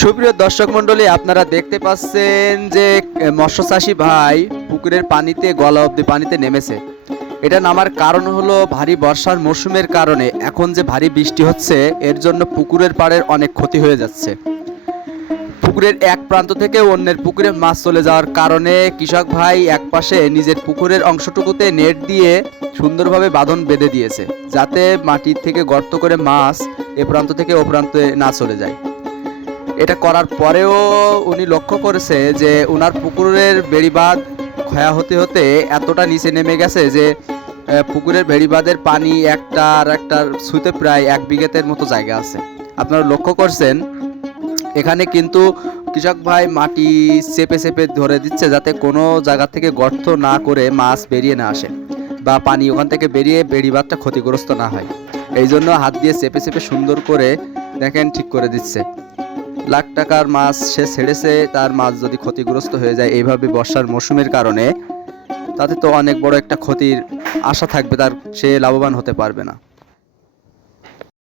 সুপ্রিয় দর্শক মণ্ডলী, আপনারা দেখতে পাচ্ছেন যে মৎস্য চাষী ভাই পুকুরের পানিতে গলা অবধি পানিতে নেমেছে। এটা নামার কারণ হলো ভারী বর্ষার মৌসুমের কারণে এখন যে ভারী বৃষ্টি হচ্ছে এর জন্য পুকুরের পাড়ের অনেক ক্ষতি হয়ে যাচ্ছে। পুকুরের এক প্রান্ত থেকে অন্যের পুকুরে মাছ চলে যাওয়ার কারণে কৃষক ভাই একপাশে নিজের পুকুরের অংশটুকুতে নেট দিয়ে সুন্দরভাবে বাঁধন বেঁধে দিয়েছে, যাতে মাটির থেকে গর্ত করে মাছ এ প্রান্ত থেকে ও প্রান্তে না চলে যায়। এটা করার পরেও উনি লক্ষ্য করেছে যে ওনার পুকুরের বেড়িবাঁধ ক্ষয়া হতে হতে এতটা নিচে নেমে গেছে যে পুকুরের বেড়িবাঁধের পানি একটার ছুঁতে প্রায় 1 বিঘাতের মতো জায়গা আছে। আপনারা লক্ষ্য করছেন এখানে কিন্তু কৃষক ভাই মাটি চেপে চেপে ধরে দিচ্ছে যাতে কোনো জায়গা থেকে গর্ত না করে মাছ বেরিয়ে না আসে বা পানি ওখান থেকে বেরিয়ে বেড়িবাঁধটা ক্ষতিগ্রস্ত না হয়। এই জন্য হাত দিয়ে চেপে চেপে সুন্দর করে দেখেন ঠিক করে দিচ্ছে। লাখ টাকার মাছ সে ছেড়েছে, তার মাছ যদি ক্ষতিগ্রস্ত হয়ে যায় এইভাবে বর্ষার মৌসুমের কারণে, তাতে তো অনেক বড় একটা ক্ষতির আশা থাকবে, তার সে লাভবান হতে পারবে না।